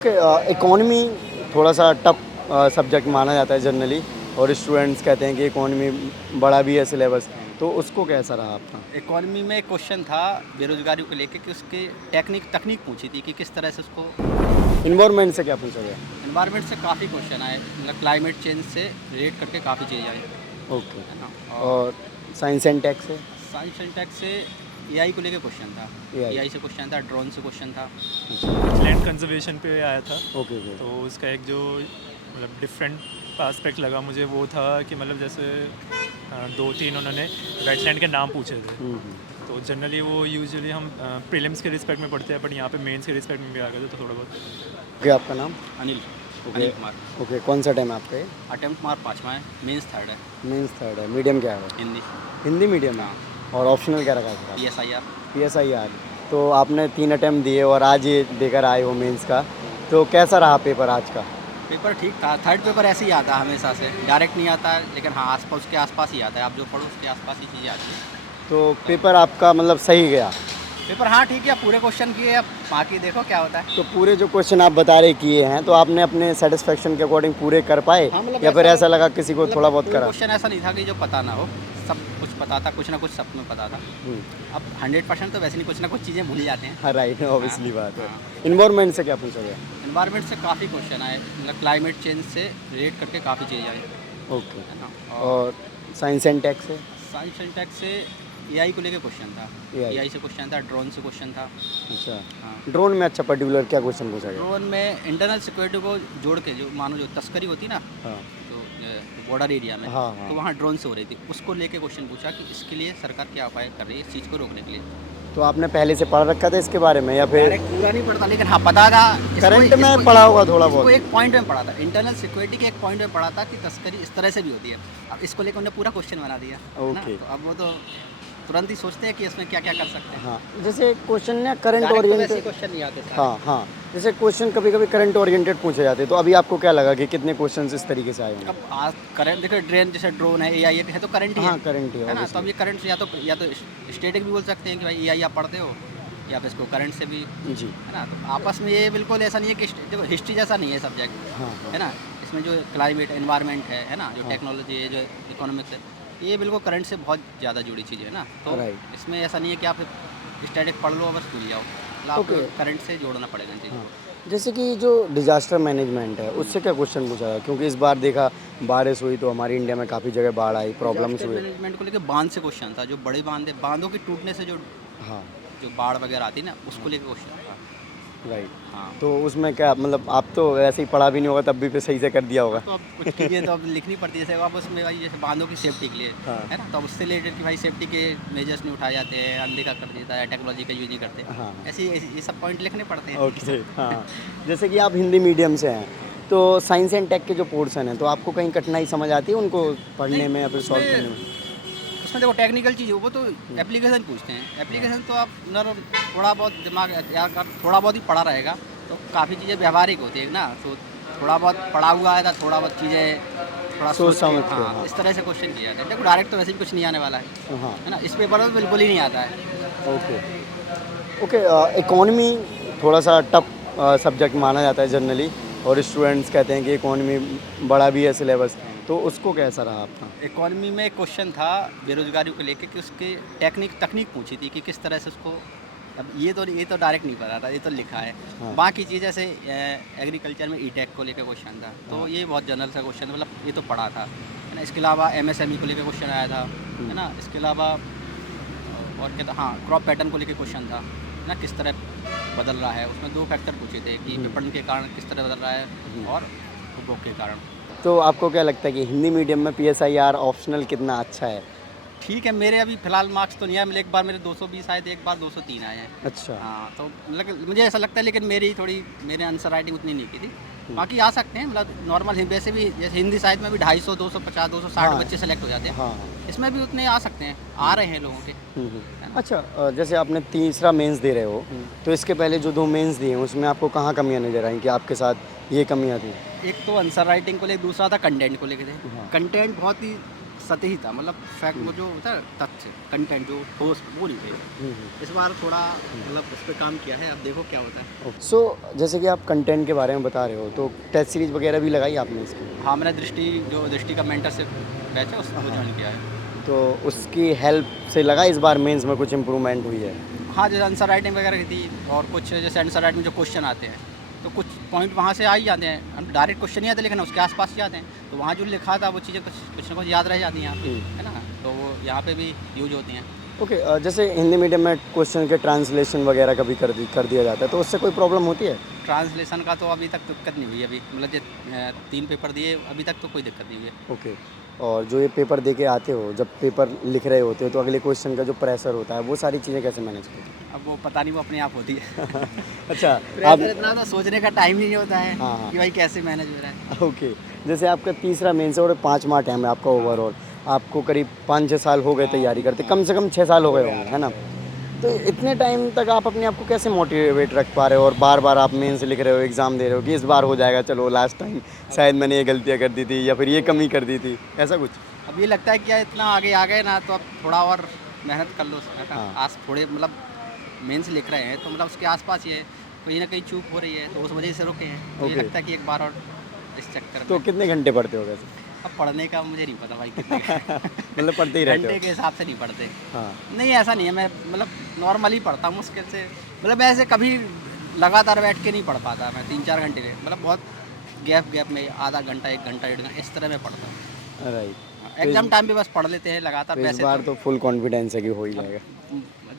Economy थोड़ा सा tough subject माना जाता है जनरली। और स्टूडेंट्स कहते हैं कि इकोनॉमी बड़ा भी है सिलेबस, तो उसको कैसा रहा आपका? इकोनॉमी में क्वेश्चन था बेरोजगारी को लेके कि उसके तकनीक पूछी थी कि किस तरह से उसको इन्वायरमेंट से क्या पूछा गया? एनवायरनमेंट से काफ़ी क्वेश्चन आए, मतलब क्लाइमेट चेंज से रिलेट करके काफ़ी चीज़ें आई, ओके। है ना। और और साइंस एंड टेक से? साइंस एंड टेक से एआई को लेके क्वेश्चन था। एआई। एआई से क्वेश्चन था, ड्रोन से क्वेश्चन था। लैंड कंजर्वेशन पे आया था। Okay okay. तो उसका एक जो मतलब डिफरेंट एस्पेक्ट लगा मुझे वो था कि मतलब जैसे दो तीन उन्होंने वेटलैंड के नाम पूछे थे। तो जनरली वो यूजुअली हम प्रीलिम्स के रिस्पेक्ट में पढ़ते हैं, बट यहाँ पे मेंस के रिस्पेक्ट में भी आ गए थे, तो थोड़ा बहुत। ओके, आपका नाम? अनिल ओके अनिल कुमार। ओके, कौन सा टाइम आपका है? अटेम्प्ट मार्क 5वां है, मेंस 3rd है। मीन्स थर्ड है। मीडियम क्या है? हिंदी। हिंदी मीडियम है। और ऑप्शनल क्या रखा है? PSIR। PSIR। तो आपने 3 अटैम्प्ट दिए और आज ये देकर आए हो मेंस का, तो कैसा रहा पेपर आज का? पेपर ठीक था। थर्ड पेपर ऐसे ही आता है हमेशा से, डायरेक्ट नहीं आता है, लेकिन हाँ आसपास उसके आसपास ही आता है। आप जो पढ़ो उसके आसपास ही चीज़ें आती हैं। तो पेपर आपका मतलब सही गया? पेपर हाँ ठीक है, पूरे क्वेश्चन किए, अब बाकी देखो क्या होता है। तो पूरे जो क्वेश्चन आप बता रहे किए हैं, तो आपने अपने सेटिस्फेक्शन के अकॉर्डिंग पूरे कर पाए? हाँ, मतलब या फिर ऐसा- ऐसा लगा किसी को मतलब थोड़ा बहुत कोई करा? क्वेश्चन ऐसा नहीं था कि जो पता ना हो, सब कुछ पता था, कुछ ना कुछ सब में पता था। हम्म, अब 100% तो वैसे नहीं, कुछ ना कुछ चीज़ें भूल ही जाते हैं। हाँ राइट, ऑब्वियसली बात है। हाँ। इन्वायरमेंट से क्या पूछा गया? एनवायरमेंट से काफ़ी क्वेश्चन आए, मतलब क्लाइमेट चेंज से रिलेट करके काफ़ी चीज़ें आई, ओके। है ना। और साइंस एंड टेक से? साइंस एंड टेक से एआई को लेके क्वेश्चन था। AI। एआई से क्वेश्चन था, ड्रोन से क्वेश्चन था। अच्छा। हाँ। ड्रोन में अच्छा पर्टिकुलर क्या क्वेश्चन पूछा गया? ड्रोन में इंटरनल सिक्योरिटी को जोड़ के, जो मानो जो तस्करी होती ना, हाँ जो बॉर्डर एरिया में, हाँ हाँ। तो वहाँ ड्रोन से हो रही थी, उसको लेके क्वेश्चन पूछा कि इसके लिए सरकार क्या उपाय कर रही है इस चीज़ को रोकने के लिए। तो आपने पहले से पढ़ रखा था इसके बारे में या फिर डायरेक्ट पूरा नहीं पढ़ता, लेकिन हाँ पता था। करंट में पढ़ा होगा थोड़ा इसको बहुत? एक पॉइंट में पढ़ा था, इंटरनल सिक्योरिटी के एक पॉइंट में पढ़ा था कि तस्करी इस तरह से भी होती है। अब इसको लेकर उन्होंने पूरा क्वेश्चन बना दिया, है ना। ओके। तो अब वो तो तुरंत ही सोचते हैं कि इसमें क्या क्या कर सकते हैं। हाँ, जैसे क्वेश्चन ना करंट डायरेक्ट तो वैसे ओरिएंटेड। क्वेश्चन नहीं आते सारे। हाँ हाँ, जैसे क्वेश्चन कभी कभी करंट ओरिएंटेड पूछे जाते हैं, तो अभी आपको क्या लगा कि कितने क्वेश्चंस इस तरीके से आए होंगे? अब आज करंट देखो, ड्रेन जैसे ड्रोन है, एआई है, तो करंट ही हाँ करंट ही है ना। तो अब obviously। ये करंट से या तो स्टैटिक भी बोल सकते हैं कि भाई एआई आप पढ़ते हो, या फिर इसको करंट से भी, जी। है ना। तो आपस में ये बिल्कुल ऐसा नहीं है कि देखो हिस्ट्री जैसा नहीं है सब्जेक्ट, हाँ है ना। इसमें जो क्लाइमेट एनवायरनमेंट है ना, जो हाँ। टेक्नोलॉजी है, जो इकोनॉमिक्स है, ये बिल्कुल करंट से बहुत ज़्यादा जुड़ी चीज़ है ना। तो Right। इसमें ऐसा नहीं है कि आप स्टैटिक पढ़ लो और बस भूल जाओ, मतलब आपको Okay। करंट से जोड़ना पड़ेगा इन चीज़ों हाँ, को। जैसे कि जो डिजास्टर मैनेजमेंट है उससे क्या क्वेश्चन पूछा है? क्योंकि इस बार देखा बारिश हुई तो हमारी इंडिया में काफ़ी जगह बाढ़ आई, प्रॉब्लम्स डिजास्टर हुए। मैनेजमेंट को लेकर बांध से क्वेश्चन था, जो बड़े बांध है, बांधों के टूटने से जो हाँ जो बाढ़ वगैरह आती है ना, उसको लेकर क्वेश्चन था। राइट। हाँ। तो उसमें क्या मतलब आप तो वैसे ही पढ़ा भी नहीं होगा तब भी पे सही से कर दिया होगा? तो अब कुछ चीज़ें तो अब लिखनी पड़ती है, जैसे अब उसमें भाई जैसे बांधों की सेफ्टी के लिए, हाँ। है ना। तो अब उससे रिलेटेड कि भाई सेफ्टी के मेजर्स नहीं उठाए जाते हैं, अनदेखा कर दिया जाता है, टेक्नोलॉजी का यूज़ नहीं करते। हाँ। ये सब पॉइंट लिखने पड़ते हैं। ओके। हाँ, जैसे कि आप हिंदी मीडियम से हैं, तो साइंस एंड टेक के जो पोर्शन हैं, तो आपको कहीं कठिनाई समझ आती है उनको पढ़ने नहीं, में या फिर सॉल्व करने में? उसमें देखो टेक्निकल चीज़ वो तो एप्लीकेशन पूछते हैं। एप्लीकेशन तो आप थोड़ा बहुत दिमाग या थोड़ा बहुत ही पढ़ा रहेगा, तो काफ़ी चीज़ें व्यवहारिक होती है ना। तो थोड़ा बहुत पढ़ा हुआ है, तो थोड़ा बहुत चीज़ें थोड़ा सोच के, समझ के, हाँ, हाँ। इस तरह से क्वेश्चन किया जाता है। देखो डायरेक्ट तो वैसे भी कुछ नहीं आने वाला हाँ है ना। इस पेपर में तो बिल्कुल ही नहीं आता है। Okay okay. इकोनॉमी थोड़ा सा टफ सब्जेक्ट माना जाता है जनरली। और स्टूडेंट्स कहते हैं कि इकोनॉमी बड़ा भी है सिलेबस, तो उसको कैसा रहा आपका? इकोनॉमी में क्वेश्चन था बेरोजगारी को लेके कि उसके तकनीक पूछी थी कि किस तरह से उसको। अब ये तो डायरेक्ट नहीं पता था, ये तो लिखा है। हाँ। बाकी चीज़ जैसे एग्रीकल्चर में ईटेक को लेकर क्वेश्चन था, तो हाँ। ये बहुत जनरल सा क्वेश्चन, मतलब ये तो पढ़ा था, है ना। इसके अलावा MSME को लेकर क्वेश्चन आया था, है ना। इसके अलावा और क्या था, हाँ, क्रॉप पैटर्न को लेकर क्वेश्चन था ना, किस तरह बदल रहा है। उसमें 2 फैक्टर पूछे थे कि विपणन के कारण किस तरह बदल रहा है और उपभोग के कारण। तो आपको क्या लगता है कि हिंदी मीडियम में PSIR ऑप्शनल कितना अच्छा है? ठीक है, मेरे अभी फ़िलहाल मार्क्स तो नहीं आए, एक बार मेरे 220 आए थे, एक बार 203 आए हैं। अच्छा। हाँ, तो मुझे ऐसा लगता है, लेकिन मेरे आंसर राइटिंग उतनी नहीं की थी। बाकी आ सकते हैं, मतलब नॉर्मल वैसे भी जैसे हिंदी साहित्य में भी 250, 250, 260 हाँ। बच्चे सेलेक्ट हो जाते हैं। हाँ इसमें भी उतने आ सकते हैं, आ रहे हैं लोगों के। है ना? अच्छा, जैसे आपने तीसरा मेंस दे रहे हो, तो इसके पहले जो 2 मेंस दिए हैं उसमें आपको कहाँ कमियां नजर आई कि आपके साथ ये कमियां थी? एक तो आंसर राइटिंग को लेकर, दूसरा था कंटेंट को लेकर। हाँ। कंटेंट बहुत ही सतही था, मतलब फैक्ट वो जो होता है तथ्य कंटेंट जो ठोस वो नहीं थे। इस बार थोड़ा मतलब इस पे काम किया है, अब देखो क्या होता है। सो जैसे कि आप कंटेंट के बारे में बता रहे हो, तो टेस्ट सीरीज वगैरह भी लगाई आपने इसकी? हाँ, मैंने दृष्टि का मेंटरशिप बैच है उसको ज्वाइन किया है। तो उसकी हेल्प से लगा इस बार मेंस में कुछ इम्प्रूवमेंट हुई है? हाँ, जैसे आंसर राइटिंग वगैरह की थी, और कुछ जैसे आंसर राइटिंग जो क्वेश्चन आते हैं तो कुछ पॉइंट वहाँ से आ ही जाते हैं। हम डायरेक्ट क्वेश्चन नहीं आते लेकिन उसके आसपास ही आते हैं, तो वहाँ जो लिखा था वो चीज़ें कुछ ना कुछ याद रह जाती हैं यहाँ पे, है ना, तो वो यहाँ पे भी यूज होती हैं। ओके, जैसे हिंदी मीडियम में क्वेश्चन के ट्रांसलेशन वगैरह कभी कर दिया जाता है, तो उससे कोई प्रॉब्लम होती है? ट्रांसलेशन का तो अभी तक दिक्कत नहीं हुई, अभी मतलब जो 3 पेपर दिए अभी तक तो कोई दिक्कत नहीं हुई है। ओके, और जो ये पेपर दे के आते हो, जब पेपर लिख रहे होते हो तो अगले क्वेश्चन का जो प्रेशर होता है वो सारी चीज़ें कैसे मैनेज करते अब वो पता नहीं, वो अपने आप होती है। हो? अच्छा, आप प्रेशर इतना तो सोचने का टाइम ही नहीं होता है हाँ, हाँ। कि भाई कैसे मैनेज हो रहा है। ओके, जैसे आपका तीसरा मेंस है और 5वां अटेम्प्ट है आपका ओवरऑल, आपको करीब 5-6 साल हो गए तैयारी करते, कम से कम 6 साल हो गए होंगे, है ना? तो इतने टाइम तक आप अपने आप को कैसे मोटिवेट रख पा रहे हो और बार बार आप मेंस लिख रहे हो, एग्ज़ाम दे रहे हो कि इस बार हो जाएगा, चलो लास्ट टाइम शायद मैंने ये गलतियाँ कर दी थी या फिर ये कमी कर दी थी, ऐसा कुछ? अब ये लगता है कि यार इतना आगे आ गए ना, तो अब थोड़ा और मेहनत कर लो, है ना? हाँ। आज थोड़े मतलब मेंस लिख रहे हैं तो मतलब उसके आसपास ही है, कहीं ना कहीं चूक हो रही है तो उस वजह से रुके हैं, तो ये ओके। लगता है कि एक बार और इस चक्कर तो में। कितने घंटे पढ़ते हो वैसे? अब पढ़ने का मुझे नहीं पता भाई कितने मतलब पढ़ते ही रहते घंटे हो? के हिसाब से नहीं पढ़ते। हाँ, नहीं, ऐसा नहीं है, मैं मतलब नॉर्मली पढ़ता हूँ मुश्किल से, मतलब मैं ऐसे कभी लगातार बैठ के नहीं पढ़ पाता, मैं 3-4 घंटे में, मतलब बहुत गैप में आधा घंटा 1 घंटा 1.5 घंटा इस तरह में पढ़ता हूँ। राइट। एग्जाम टाइम पे बस पढ़ लेते हैं लगातार, तो इस वैसे बार तो फुल कॉन्फिडेंस है कि हो ही जाएगा।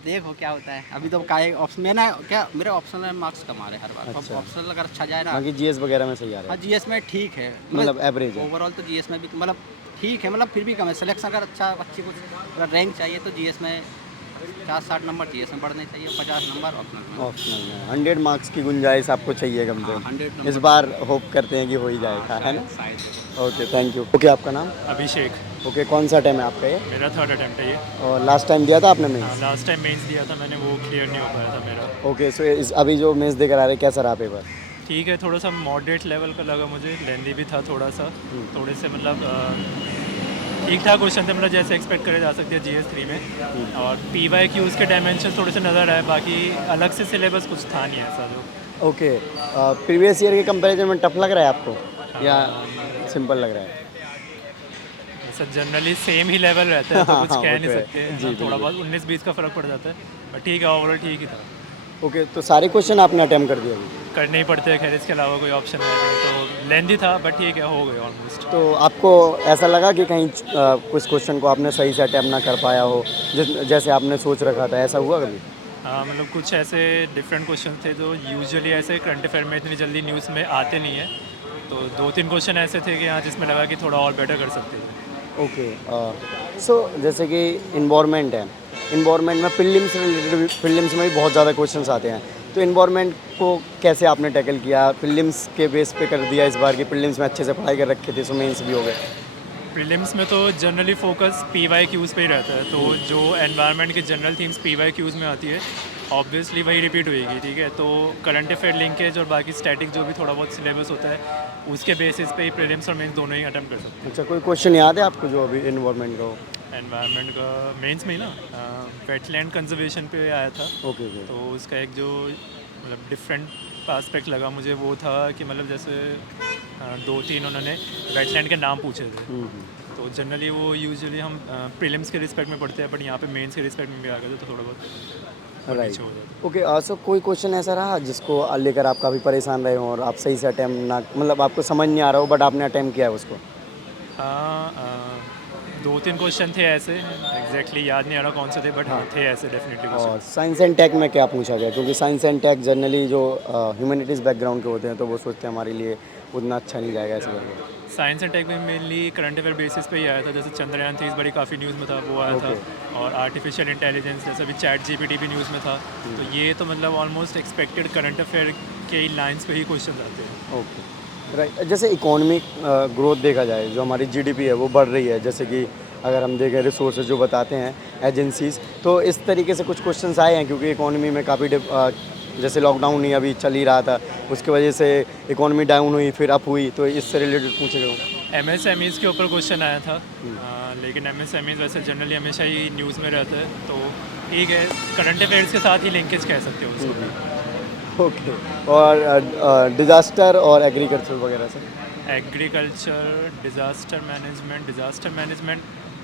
देखो क्या होता है। अभी तो काय ऑप्शन में ना, क्या मेरे ऑप्शनल में मार्क्स कम आ रहे हैं हर बार। अच्छा। ऑप्शनल अगर अच्छा जाए ना, बाकी जीएस वगैरह में सही आ रहा हाँ है, जीएस में ठीक है, मतलब एवरेज है। ओवरऑल तो जीएस में भी मतलब ठीक है, मतलब फिर भी कम है। सिलेक्शन अगर अच्छी कुछ अगर रैंक चाहिए तो जीएस में 50-60 नंबर जीएस में बढ़ने चाहिए, 50 नंबर ऑप्शनल में। ऑप्शनल में 100 मार्क्स की गुंजाइश आपको चाहिए कम से हाँ, कम। 100 इस नंबर बार होप करते हैं कि हो ही जाएगा, है ना? शायद। Okay, thank you. ओके, आपका नाम? अभिषेक, ओके, कौन सा टाइम है आपका ये? मेरा 3rd अटेम्प्ट है ये। और लास्ट टाइम दिया था आपने हाँ, मेंस? लास्ट टाइम मेंस दिया था मैंने, वो क्लियर नहीं हो पाया था मेरा। ओके, सो इस अभी जो मेंस देकर आ रहे हैं, कैसा रहा पेपर? ठीक है, थोड़ा सा मॉडरेट लेवल का लगा मुझे, लेंदी भी था थोड़ा सा, थोड़े से मतलब ठीक ठाक क्वेश्चन थे, मतलब जैसे एक्सपेक्ट करे जा सकते हैं GS3 में। और PYQs के डायमेंशन थोड़े से नज़र आए, बाकी अलग से सिलेबस कुछ था नहीं ऐसा जो। ओके, प्रीवियस ईयर के कंपैरिजन में टफ लग रहा है आपको या सिंपल लग रहा है? ऐसा जनरली सेम ही लेवल रहता है, तो कुछ हाँ, कह वो नहीं तो है। सकते, जी, हाँ, थोड़ा बिल्कुल। बहुत 19-20 का फ़र्क पड़ जाता है, बट ठीक है, ओवरऑल ठीक ही था। ओके, तो सारे क्वेश्चन आपने अटेम्प्ट कर दिए अभी? करने ही पड़ते हैं, खैर इसके अलावा कोई ऑप्शन है नहीं, तो लेंदी था बट ठीक है, हो गए ऑलमोस्ट। तो आपको ऐसा लगा कि कहीं कुछ क्वेश्चन को आपने सही से अटेम्प्ट ना कर पाया हो, जैसे आपने सोच रखा था, ऐसा हुआ कभी? हाँ, मतलब कुछ ऐसे डिफरेंट क्वेश्चन थे जो यूजुअली ऐसे करंट अफेयर में इतनी जल्दी न्यूज़ में आते नहीं है, तो 2-3 क्वेश्चन ऐसे थे कि हाँ जिसमें लगा कि थोड़ा और बेटर कर सकते थे। ओके, सो जैसे कि इन्वायरमेंट है, इन्वायरमेंट में प्रीलिम्स से रिलेटेड प्रीलिम्स में भी बहुत ज़्यादा क्वेश्चंस आते हैं, तो इन्वायरमेंट को कैसे आपने टैकल किया? प्रीलिम्स के बेस पे कर दिया इस बार की प्रीलिम्स में अच्छे से पढ़ाई कर रखे थे, सो मेंस भी हो गए? प्रीलिम्स में तो जनरली फोकस PYQs पे ही रहता है, तो जो एनवायरनमेंट की जनरल थीम्स PYQs में आती है ऑब्वियसली वही रिपीट होएगी, ठीक है। तो करंट अफेयर लिंकेज और बाकी स्टैटिक जो भी थोड़ा बहुत सिलेबस होता है उसके बेसिस पे ही प्रीलिम्स और मेंस दोनों ही अटेम्प्ट कर सकते अच्छा, कोई क्वेश्चन याद है आपको जो अभी इन्वायरमेंट का हो? हैं। एनवायरनमेंट का मेंस में ही ना वेटलैंड कंजर्वेशन पे आया था, ओके, ओके। तो उसका एक जो मतलब डिफरेंट एस्पेक्ट लगा मुझे वो था कि मतलब जैसे 2-3 उन्होंने वेटलैंड के नाम पूछे थे, तो जनरली वो यूजुअली हम प्रीलिम्स के रिस्पेक्ट में पढ़ते हैं, बट यहाँ पे मेंस के रिस्पेक्ट में भी आ गए थे, तो थोड़ा बहुत राइट। पीछे हो जाता। ओके, सो कोई क्वेश्चन ऐसा रहा जिसको लेकर आप काफ़ी परेशान रहे हो और आप सही से अटेम्प्ट ना, मतलब आपको समझ नहीं आ रहा हो बट आपने अटेम्प्ट किया है उसको? हाँ, 2-3 क्वेश्चन थे ऐसे, एग्जैक्टली याद नहीं आ रहा कौन से थे, बट हाँ थे ऐसे डेफिनेटली और क्वेश्चन। साइंस एंड टेक में क्या पूछा गया? क्योंकि साइंस एंड टेक जनरली जो ह्यूमैनिटीज़ बैकग्राउंड के होते हैं तो वो सोचते हैं हमारे लिए उतना अच्छा नहीं जाएगा ऐसे करके। साइंस एंड टेक में मेनली करंट अफेयर बेसिस पे ही आया था, जैसे चंद्रयान 3 बड़ी काफ़ी न्यूज़ में था, वो आया था, और आर्टिफिशियल इंटेलिजेंस जैसे अभी ChatGPT भी न्यूज़ में था, तो ये तो मतलब ऑलमोस्ट एक्सपेक्टेड करंट अफेयर के ही लाइन्स पे ही क्वेश्चन आते हैं। Okay, right. जैसे इकोनॉमिक ग्रोथ देखा जाए, जो हमारी जीडीपी है वो बढ़ रही है, जैसे कि अगर हम देखें रिसोर्सेज जो बताते हैं एजेंसीज, तो इस तरीके से कुछ क्वेश्चंस आए हैं क्योंकि इकोनॉमी में काफ़ी जैसे लॉकडाउन ही अभी चल ही रहा था, उसकी वजह से इकोनॉमी डाउन हुई फिर अप हुई, तो इससे रिलेटेड पूछे गए। MSMEs के ऊपर क्वेश्चन आया था, लेकिन MSMEs वैसे जनरली हमेशा ही न्यूज़ में रहते हैं, तो ठीक है, करंट अफेयर्स के साथ ही लिंकेज कह सकते हो उसको भी। ओके। और डिज़ास्टर और एग्रीकल्चर वगैरह से? Agriculture, disaster management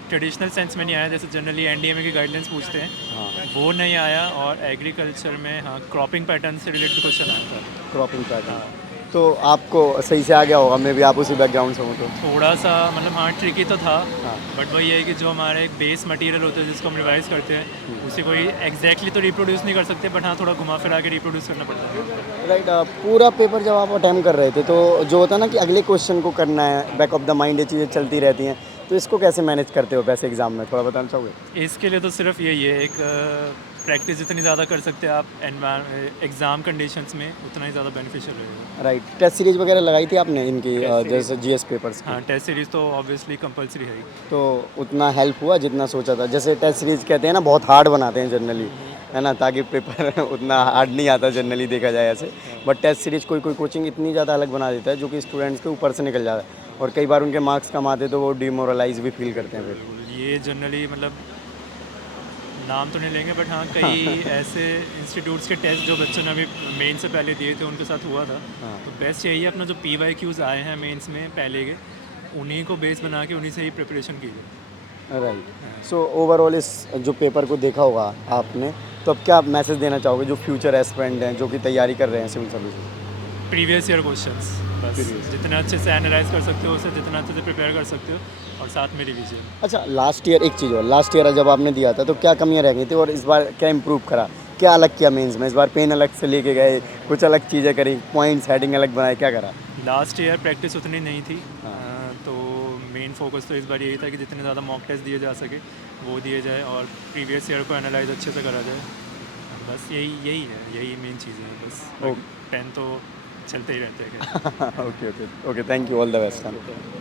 traditional sense में नहीं आया, जैसे जनरली NDMA की गाइडलाइंस पूछते हैं, हाँ, वो नहीं आया। और एग्रीकल्चर में हाँ, क्रॉपिंग पैटर्न से रिलेटेड क्वेश्चन आया था। Cropping pattern. तो आपको सही से आ गया होगा, मे भी आप उसी बैकग्राउंड से हो तो। थोड़ा सा मतलब हाँ, ट्रिकी तो था, हाँ। बट वही है कि जो हमारा एक बेस मटेरियल होता है जिसको हम रिवाइज करते हैं, उसे कोई एग्जैक्टली तो रिप्रोड्यूस नहीं कर सकते, बट हाँ थोड़ा घुमा फिरा के रिप्रोड्यूस करना पड़ता है। राइट। पूरा पेपर जब आप अटैम्प्ट कर रहे थे तो जो होता है ना कि अगले क्वेश्चन को करना है, बैक ऑफ द माइंड ये चीज़ें चलती रहती हैं, तो इसको कैसे मैनेज करते हो वैसे एग्जाम में, थोड़ा बताना चाहोगे? इसके लिए तो सिर्फ यही है, एक प्रैक्टिस जितनी ज़्यादा कर सकते हैं आप एग्ज़ाम कंडीशंस में, उतना ही ज़्यादा बेनिफिशियल रहेगा। राइट। टेस्ट सीरीज वगैरह लगाई थी आपने इनकी, टेस्ट जैसे GS पेपर्स की? हाँ, टेस्ट सीरीज़ तो ऑब्वियसली कंपलसरी है ही। तो उतना हेल्प हुआ जितना सोचा था? जैसे टेस्ट सीरीज कहते हैं ना, बहुत हार्ड बनाते हैं जनरली, है ना, ताकि पेपर उतना हार्ड नहीं आता जनरली देखा जाए ऐसे, बट टेस्ट सीरीज कोई कोई कोचिंग इतनी ज़्यादा अलग बना देता है जो कि स्टूडेंट्स के ऊपर से निकल जाता है, और कई बार उनके मार्क्स कम आते तो वो डिमोरलाइज भी फील करते हैं फिर। ये जनरली मतलब नाम तो नहीं लेंगे, बट हाँ कई ऐसे इंस्टीट्यूट्स के टेस्ट जो बच्चों ने अभी मेन से पहले दिए थे उनके साथ हुआ था। हाँ। तो बेस्ट यही है, अपना जो PYQs आए हैं मेंस में पहले के, उन्हीं को बेस बना के उन्हीं से ही प्रिपरेशन कीजिए। राइट। सो ओवरऑल इस जो पेपर को देखा होगा आपने, तो अब क्या मैसेज देना चाहोगे जो फ्यूचर एस्पिरेंट हैं जो कि तैयारी कर रहे हैं civil service? Previous year questions बस जितने अच्छे से एनालाइज कर सकते हो उसे जितना अच्छे से प्रिपेयर कर सकते हो, और साथ में रिवीजन। अच्छा, लास्ट ईयर एक चीज़ और, लास्ट ईयर जब आपने दिया था तो क्या कमियां रह गई थी और इस बार क्या इम्प्रूव करा, क्या अलग किया मेंस में? इस बार पेन अलग से लेके गए, कुछ अलग चीज़ें करी, पॉइंट्स हेडिंग अलग बनाए, क्या करा? लास्ट ईयर प्रैक्टिस उतनी नहीं थी, हाँ। तो मेन फोकस तो इस बार यही था कि जितने ज़्यादा मॉक टेस्ट दिए जा सके वो दिए जाए, और प्रीवियस ईयर को एनालाइज अच्छे से करा जाए। बस यही मेन चीज़ है बस। ओके। पेन तो चलते ही रहते हैं। Okay okay okay, thank you, all the best.